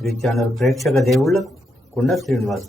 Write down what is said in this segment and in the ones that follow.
Three channel ప్రేక్షక దేవుళ్ళకు కొండ శ్రీనివాస్.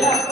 Yeah.